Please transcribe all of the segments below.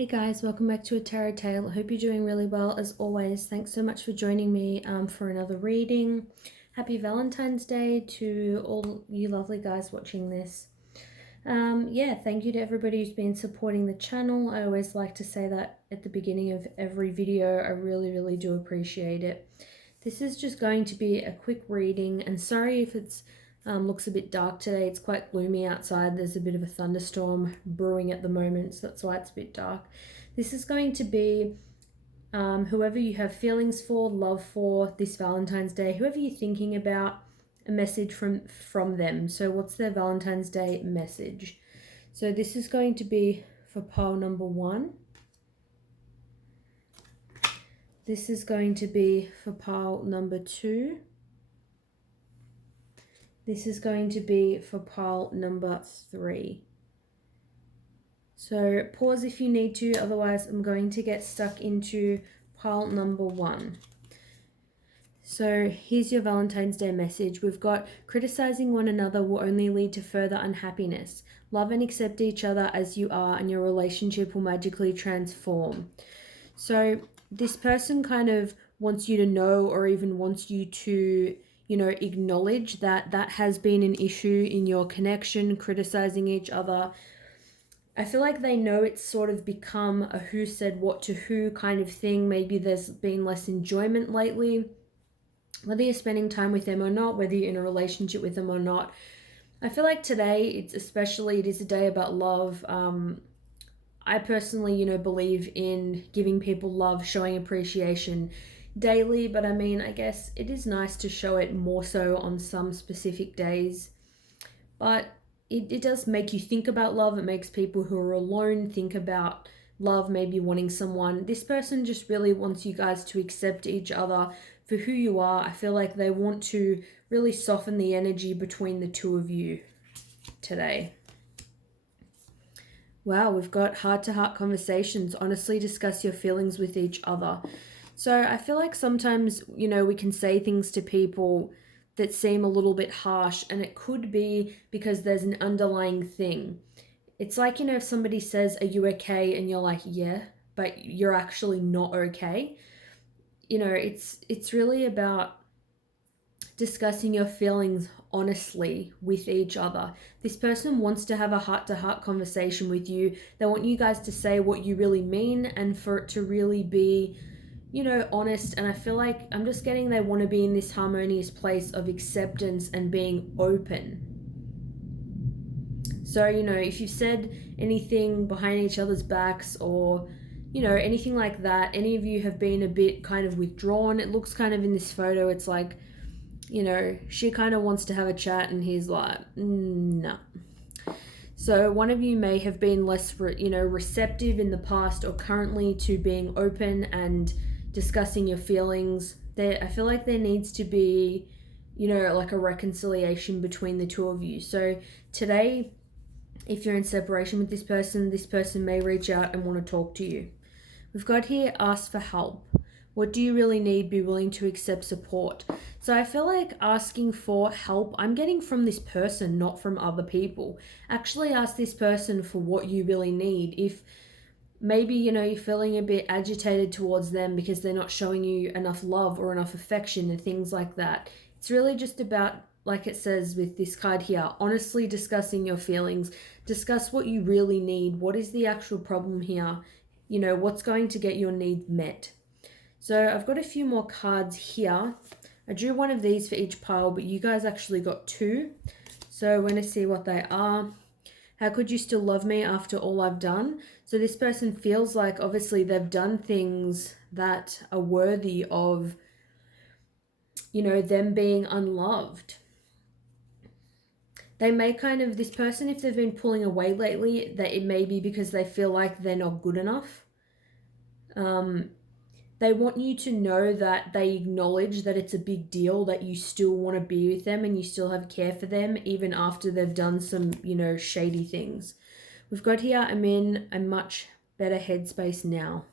Hey guys, welcome back to a tarot tale. I hope you're doing really well as always. Thanks so much for joining me for another reading. Happy Valentine's Day to all you lovely guys watching this. Yeah, thank you to everybody who's been supporting the channel. I always like to say that at the beginning of every video. I really do appreciate it. This is just going to be a quick reading, and sorry if it's looks a bit dark today. It's quite gloomy outside. There's a bit of a thunderstorm brewing at the moment, so that's why it's a bit dark. This is going to be whoever you have feelings for, love for this Valentine's Day, whoever you're thinking about, a message from them. So what's their Valentine's Day message? So this is going to be for pile number 1. This is going to be for pile number 2. This is going to be for pile number 3. So pause if you need to, otherwise I'm going to get stuck into pile number 1. So here's your Valentine's Day message. We've got criticizing one another will only lead to further unhappiness. Love and accept each other as you are and your relationship will magically transform. So this person kind of wants you to know, or even wants you to, acknowledge that that has been an issue in your connection, criticizing each other. I feel like they know it's sort of become a who said what to who kind of thing. Maybe there's been less enjoyment lately. Whether you're spending time with them or not, whether you're in a relationship with them or not, I feel like today it is a day about love. I personally, believe in giving people love, showing appreciation daily, but I mean, I guess it is nice to show it more so on some specific days. But it does make you think about love. It makes people who are alone think about love, maybe wanting someone. This person just really wants you guys to accept each other for who you are. I feel like they want to really soften the energy between the two of you today. Wow, we've got heart-to-heart conversations. Honestly discuss your feelings with each other. So I feel like sometimes, we can say things to people that seem a little bit harsh, and it could be because there's an underlying thing. It's like, if somebody says, "Are you okay?" and you're like, "Yeah," but you're actually not okay. It's really about discussing your feelings honestly with each other. This person wants to have a heart-to-heart conversation with you. They want you guys to say what you really mean and for it to really be, honest. And I feel like I'm just getting they want to be in this harmonious place of acceptance and being open. So, if you've said anything behind each other's backs or, anything like that, any of you have been a bit kind of withdrawn. It looks kind of in this photo, it's like, she kind of wants to have a chat and he's like, no. So one of you may have been less, receptive in the past or currently to being open and discussing your feelings. I feel like there needs to be, like a reconciliation between the two of you. So today, if you're in separation with this person may reach out and want to talk to you. We've got here, ask for help. What do you really need? Be willing to accept support. So I feel like asking for help, I'm getting from this person, not from other people. Actually ask this person for what you really need. If maybe, you're feeling a bit agitated towards them because they're not showing you enough love or enough affection and things like that. It's really just about, like it says with this card here, honestly discussing your feelings. Discuss what you really need. What is the actual problem here? What's going to get your needs met? So I've got a few more cards here. I drew one of these for each pile, but you guys actually got 2. So we're going to see what they are. How could you still love me after all I've done? So this person feels like obviously they've done things that are worthy of, them being unloved. They may this person, if they've been pulling away lately, that it may be because they feel like they're not good enough. They want you to know that they acknowledge that it's a big deal, that you still want to be with them and you still have care for them even after they've done some, shady things. We've got here, I'm in a much better headspace now.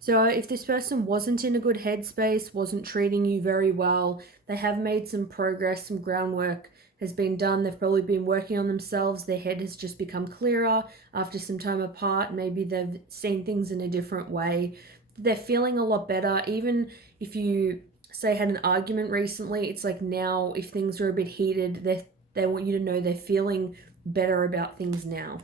So if this person wasn't in a good headspace, wasn't treating you very well, they have made some progress, some groundwork has been done. They've probably been working on themselves. Their head has just become clearer after some time apart. Maybe they've seen things in a different way. They're feeling a lot better. Even if you say had an argument recently, it's like now if things are a bit heated, they want you to know they're feeling better about things now.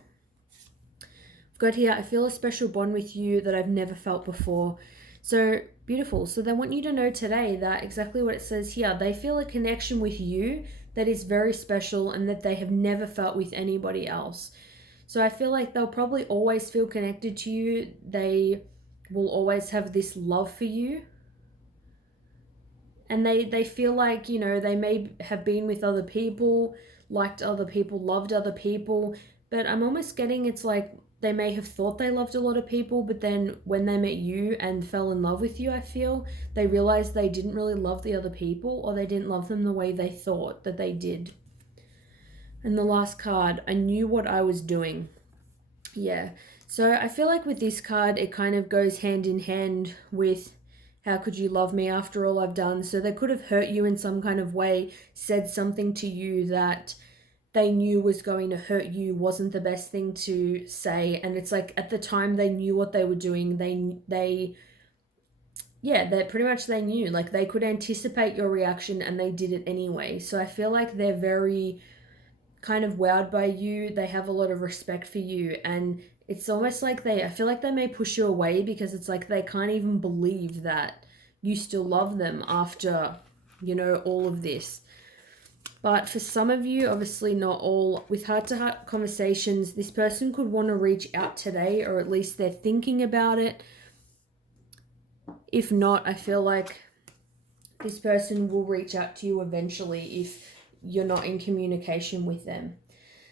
I've got here, I feel a special bond with you that I've never felt before. So beautiful. So they want you to know today that exactly what it says here. They feel a connection with you that is very special and that they have never felt with anybody else. So I feel like they'll probably always feel connected to you. They will always have this love for you. And they feel like, you know, they may have been with other people, liked other people, loved other people, but I'm almost getting it's like they may have thought they loved a lot of people, but then when they met you and fell in love with you, I feel they realized they didn't really love the other people, or they didn't love them the way they thought that they did. And the last card, I knew what I was doing. Yeah. So I feel like with this card, it kind of goes hand in hand with how could you love me after all I've done? So they could have hurt you in some kind of way, said something to you that they knew was going to hurt you, wasn't the best thing to say. And it's like at the time they knew what they were doing. They pretty much they knew. Like they could anticipate your reaction and they did it anyway. So I feel like they're very kind of wowed by you. They have a lot of respect for you, and it's almost like I feel like they may push you away because it's like they can't even believe that you still love them after, you know, all of this. But for some of you, obviously not all, with heart-to-heart conversations, this person could want to reach out today, or at least they're thinking about it. If not, I feel like this person will reach out to you eventually if you're not in communication with them.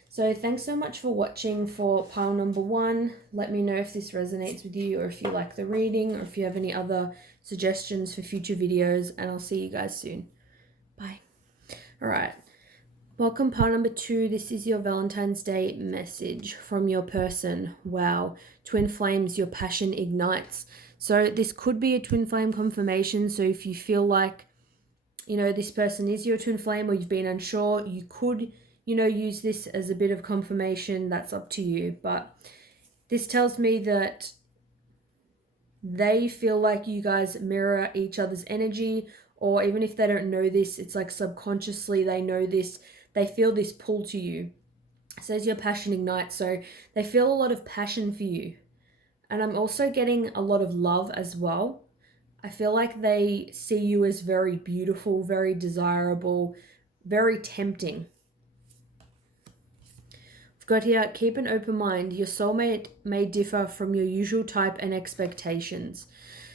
So thanks so much for watching for pile number 1. Let me know if this resonates with you, or if you like the reading, or if you have any other suggestions for future videos, and I'll see you guys soon. Bye. All right. Welcome pile number 2. This is your Valentine's Day message from your person. Wow. Twin flames, your passion ignites. So this could be a twin flame confirmation. So if you feel like, you know, this person is your twin flame, or you've been unsure, you could, you know, use this as a bit of confirmation. That's up to you. But this tells me that they feel like you guys mirror each other's energy, or even if they don't know this, it's like subconsciously they know this. They feel this pull to you. It says your passion ignites. So they feel a lot of passion for you. And I'm also getting a lot of love as well. I feel like they see you as very beautiful, very desirable, very tempting. I've got here, keep an open mind. Your soulmate may differ from your usual type and expectations.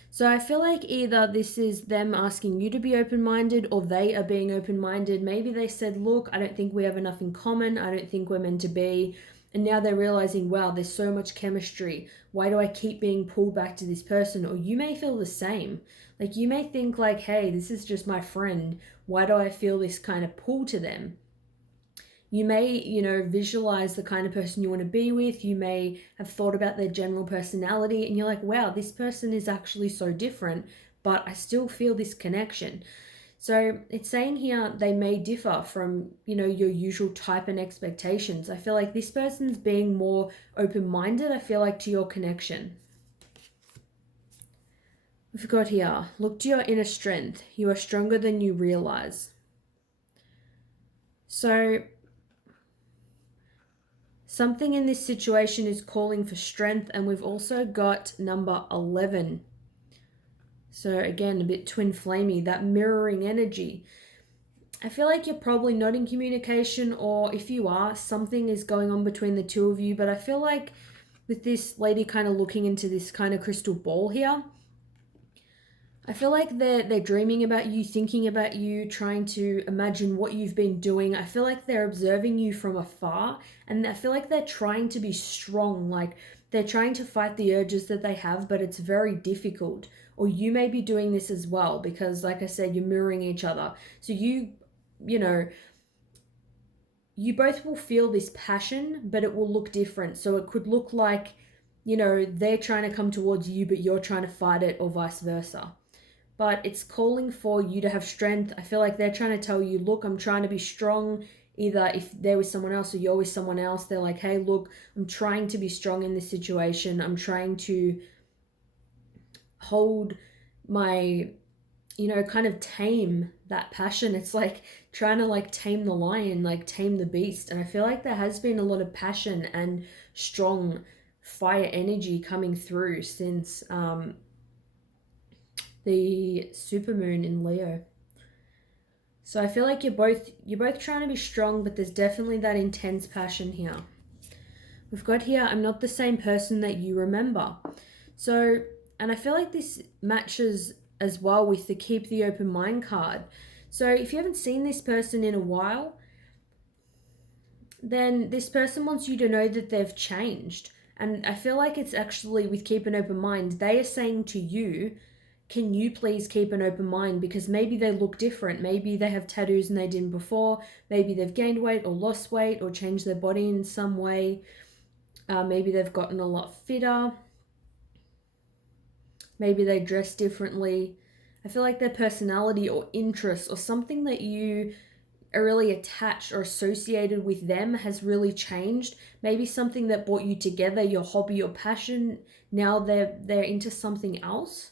So I feel like either this is them asking you to be open-minded, or they are being open-minded. Maybe they said, look, I don't think we have enough in common. I don't think we're meant to be. And now they're realizing, wow, there's so much chemistry. Why do I keep being pulled back to this person? Or you may feel the same. Like you may think like, hey, this is just my friend. Why do I feel this kind of pull to them? You may, you know, visualize the kind of person you want to be with. You may have thought about their general personality and you're like, wow, this person is actually so different, but I still feel this connection. So it's saying here they may differ from, you know, your usual type and expectations. I feel like this person's being more open-minded, I feel like, to your connection. We've got here, look to your inner strength. You are stronger than you realize. So something in this situation is calling for strength, and we've also got number 11. So again, a bit twin flamey, that mirroring energy. I feel like you're probably not in communication, or if you are, something is going on between the two of you. But I feel like with this lady kind of looking into this kind of crystal ball here, I feel like they're dreaming about you, thinking about you, trying to imagine what you've been doing. I feel like they're observing you from afar, and I feel like they're trying to be strong, like they're trying to fight the urges that they have, but it's very difficult. Or you may be doing this as well because, like I said, you're mirroring each other. So you know, you both will feel this passion, but it will look different. So it could look like, you know, they're trying to come towards you, but you're trying to fight it, or vice versa. But it's calling for you to have strength. I feel like they're trying to tell you, look, I'm trying to be strong either if they're with someone else or you're with someone else, they're like, hey, look, I'm trying to be strong in this situation. I'm trying to hold my, kind of tame that passion. It's like trying to like tame the lion, like tame the beast. And I feel like there has been a lot of passion and strong fire energy coming through since the supermoon in Leo. So I feel like you're both trying to be strong, but there's definitely that intense passion here. We've got here, I'm not the same person that you remember. So, and I feel like this matches as well with the keep the open mind card. So if you haven't seen this person in a while, then this person wants you to know that they've changed. And I feel like it's actually with keep an open mind, they are saying to you, can you please keep an open mind? Because maybe they look different. Maybe they have tattoos and they didn't before. Maybe they've gained weight or lost weight or changed their body in some way. Maybe they've gotten a lot fitter. Maybe they dress differently. I feel like their personality or interest or something that you are really attached or associated with them has really changed. Maybe something that brought you together, your hobby or passion, now they're into something else,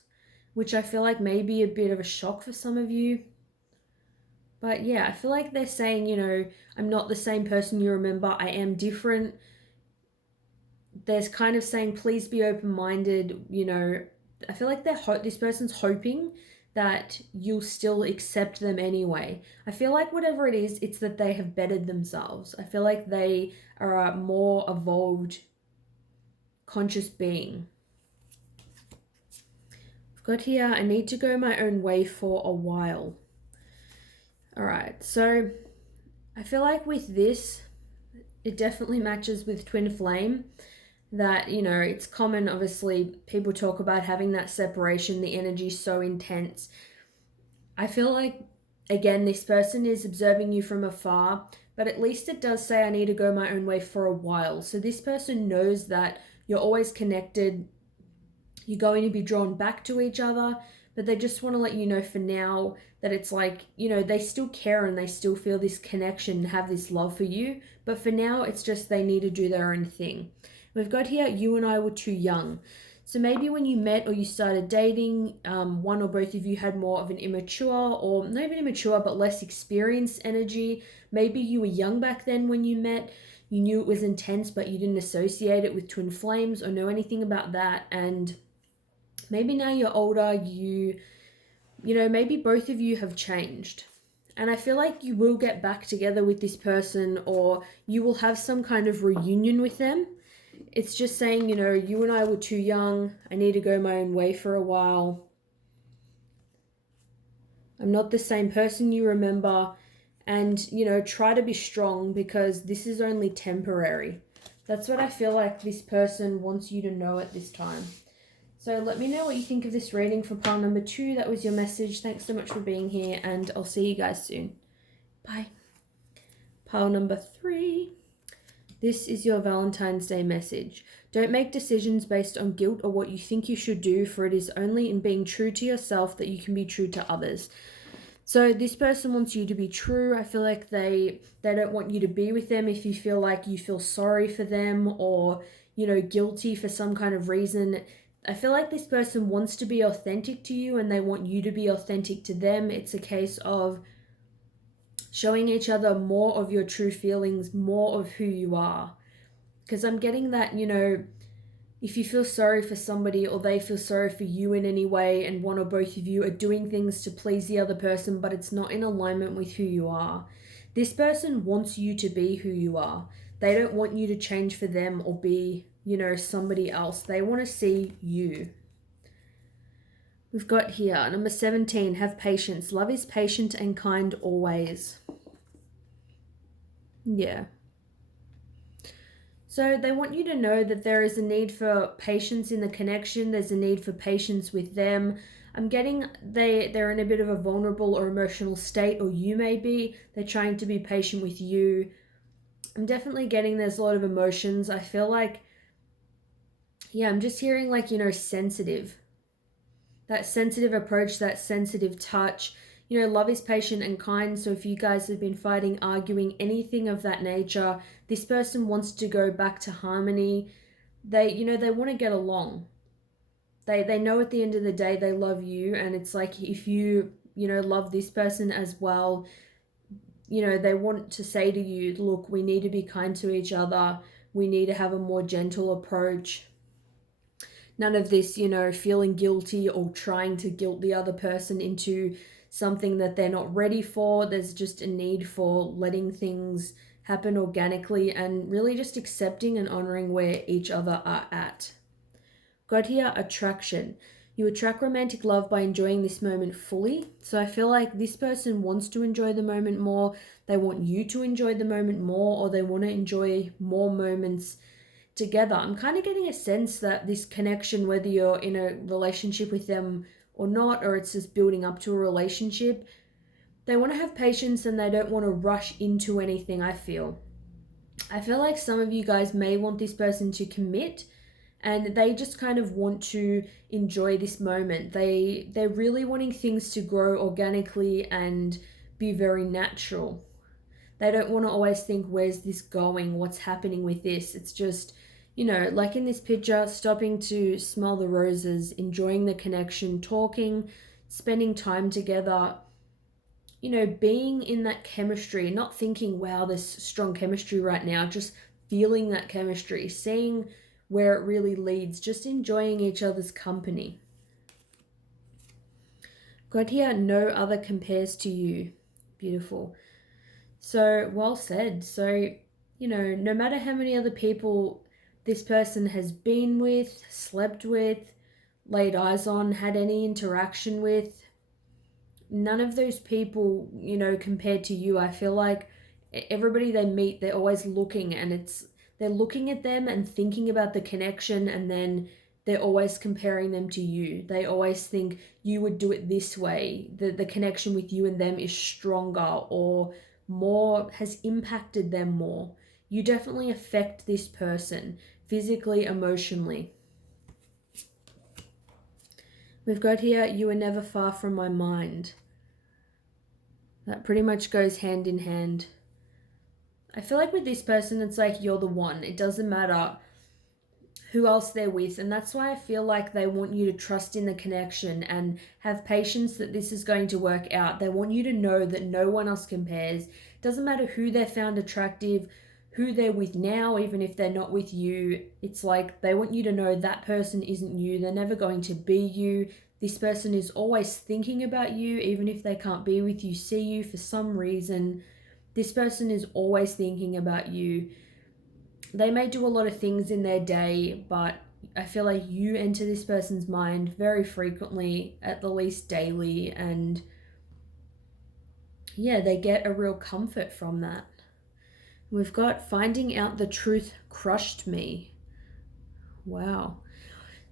which I feel like may be a bit of a shock for some of you. But yeah, I feel like they're saying, I'm not the same person you remember. I am different. There's kind of saying, please be open-minded. I feel like this person's hoping that you'll still accept them anyway. I feel like whatever it is, it's that they have bettered themselves. I feel like they are a more evolved, conscious being. I've got here, I need to go my own way for a while. All right, so I feel like with this, it definitely matches with twin flame. That, it's common, obviously, people talk about having that separation, the energy so intense. I feel like, again, this person is observing you from afar, but at least it does say, I need to go my own way for a while. So this person knows that you're always connected, you're going to be drawn back to each other, but they just want to let you know for now that it's like, they still care and they still feel this connection and have this love for you. But for now, it's just they need to do their own thing. We've got here, you and I were too young. So maybe when you met or you started dating, one or both of you had more of an immature, or not even immature, but less experienced energy. Maybe you were young back then when you met. You knew it was intense, but you didn't associate it with twin flames or know anything about that. And maybe now you're older, maybe both of you have changed. And I feel like you will get back together with this person, or you will have some kind of reunion with them. It's just saying, you and I were too young. I need to go my own way for a while. I'm not the same person you remember. And, try to be strong because this is only temporary. That's what I feel like this person wants you to know at this time. So let me know what you think of this reading for pile number 2. That was your message. Thanks so much for being here, and I'll see you guys soon. Bye. Pile number 3. This is your Valentine's Day message. Don't make decisions based on guilt or what you think you should do, for it is only in being true to yourself that you can be true to others. So this person wants you to be true. I feel like they don't want you to be with them if you feel like you feel sorry for them or, guilty for some kind of reason. I feel like this person wants to be authentic to you and they want you to be authentic to them. It's a case of showing each other more of your true feelings, more of who you are. Because I'm getting that, if you feel sorry for somebody or they feel sorry for you in any way and one or both of you are doing things to please the other person, but it's not in alignment with who you are. This person wants you to be who you are. They don't want you to change for them or be, somebody else. They want to see you. We've got here, number 17, have patience. Love is patient and kind always. Yeah. So they want you to know that there is a need for patience in the connection. There's a need for patience with them. I'm getting they're in a bit of a vulnerable or emotional state, or you may be. They're trying to be patient with you. I'm definitely getting there's a lot of emotions. I feel like, I'm just hearing like, sensitive. That sensitive approach, that sensitive touch. You know, love is patient and kind. So if you guys have been fighting, arguing, anything of that nature, this person wants to go back to harmony. They, you know, they want to get along. They know at the end of the day they love you, and it's like if you, you know, love this person as well, you know, they want to say to you, look, we need to be kind to each other. We need to have a more gentle approach. None of this, you know, feeling guilty or trying to guilt the other person into something that they're not ready for. There's just a need for letting things happen organically and really just accepting and honoring where each other are at. Got here, attraction. You attract romantic love by enjoying this moment fully. So I feel like this person wants to enjoy the moment more. They want you to enjoy the moment more, or they want to enjoy more moments together. I'm kind of getting a sense that this connection, whether you're in a relationship with them or not, or it's just building up to a relationship, they want to have patience and they don't want to rush into anything, I feel. I feel like some of you guys may want this person to commit, and they just kind of want to enjoy this moment. They're really wanting things to grow organically and be very natural. They don't want to always think, where's this going? What's happening with this? It's just, you know, like in this picture, stopping to smell the roses, enjoying the connection, talking, spending time together, you know, being in that chemistry, not thinking, wow, there's strong chemistry right now, just feeling that chemistry, seeing where it really leads, just enjoying each other's company. Got here, no other compares to you. Beautiful. So, well said. So, you know, no matter how many other people this person has been with, slept with, laid eyes on, had any interaction with, none of those people, you know, compared to you. I feel like everybody they meet, they're always looking, and they're looking at them and thinking about the connection, and then they're always comparing them to you. They always think you would do it this way. The connection with you and them is stronger or more, has impacted them more. You definitely affect this person physically, emotionally. We've got here, you were never far from my mind. That pretty much goes hand in hand. I feel like with this person, it's like you're the one. It doesn't matter who else they're with. And that's why I feel like they want you to trust in the connection and have patience that this is going to work out. They want you to know that no one else compares. Doesn't matter who they found attractive, who they're with now, even if they're not with you. It's like they want you to know that person isn't you. They're never going to be you. This person is always thinking about you, even if they can't be with you, see you for some reason. This person is always thinking about you. They may do a lot of things in their day, but I feel like you enter this person's mind very frequently, at the least daily, and yeah, they get a real comfort from that. We've got finding out the truth crushed me. Wow.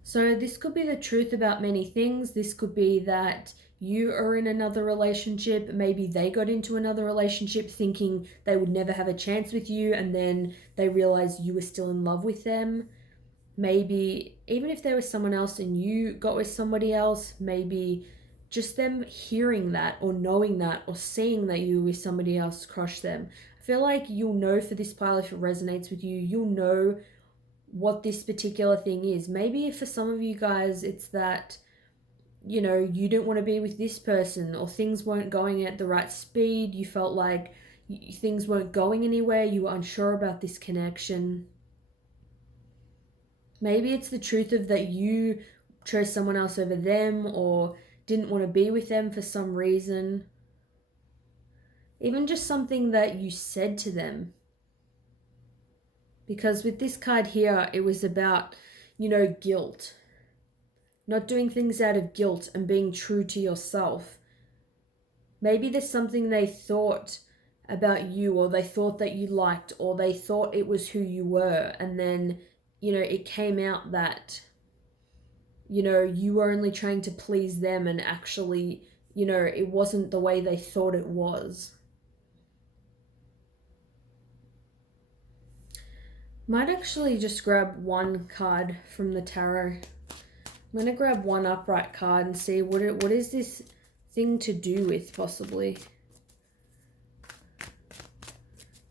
So this could be the truth about many things. This could be that you are in another relationship. Maybe they got into another relationship thinking they would never have a chance with you, and then they realized you were still in love with them. Maybe even if there was someone else and you got with somebody else, maybe just them hearing that or knowing that or seeing that you were with somebody else crushed them. I feel like you'll know for this pile, if it resonates with you, you'll know what this particular thing is. Maybe for some of you guys, it's that, you know, you didn't want to be with this person, or things weren't going at the right speed. You felt like things weren't going anywhere. You were unsure about this connection. Maybe it's the truth of that you chose someone else over them or didn't want to be with them for some reason. Even just something that you said to them. Because with this card here, it was about, you know, guilt. Not doing things out of guilt and being true to yourself. Maybe there's something they thought about you, or they thought that you liked, or they thought it was who you were, and then, you know, it came out that, you know, you were only trying to please them, and actually, you know, it wasn't the way they thought it was. Might actually just grab one card from the tarot. I'm going to grab one upright card and see what is this thing to do with, possibly.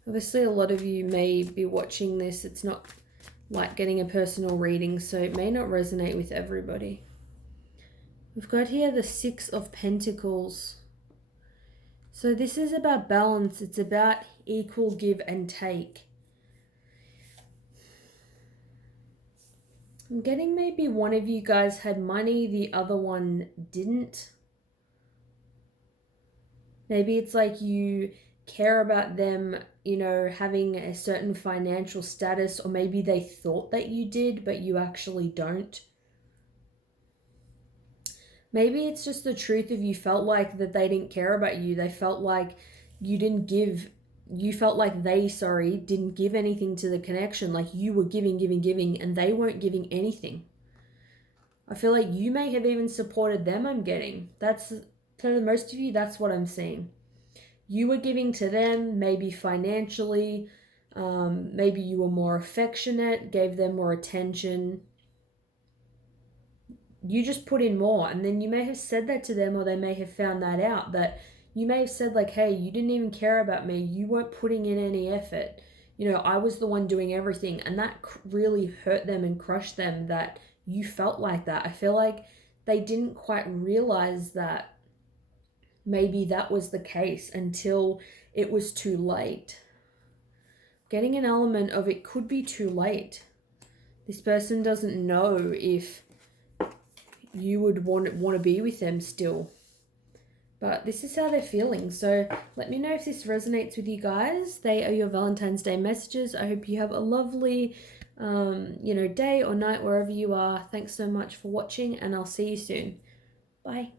Obviously, a lot of you may be watching this. It's not like getting a personal reading, so it may not resonate with everybody. We've got here the Six of Pentacles. So this is about balance. It's about equal give and take. I'm getting maybe one of you guys had money, the other one didn't. Maybe it's like you care about them, you know, having a certain financial status, or maybe they thought that you did, but you actually don't. Maybe it's just the truth of you felt like that they didn't care about you. They felt like you didn't give, you felt like they, sorry, didn't give anything to the connection. Like you were giving, and they weren't giving anything. I feel like you may have even supported them, I'm getting. That's, for most of you, that's what I'm seeing. You were giving to them, maybe financially, maybe you were more affectionate, gave them more attention. You just put in more, and then you may have said that to them, or they may have found that out, that you may have said like, hey, you didn't even care about me, you weren't putting in any effort, you know, I was the one doing everything, and that really hurt them and crushed them that you felt like that. I feel like they didn't quite realize that maybe that was the case until it was too late. Getting an element of it could be too late. This person doesn't know if you would want to be with them still. But this is how they're feeling. So let me know if this resonates with you guys. They are your Valentine's Day messages. I hope you have a lovely, day or night wherever you are. Thanks so much for watching, and I'll see you soon. Bye.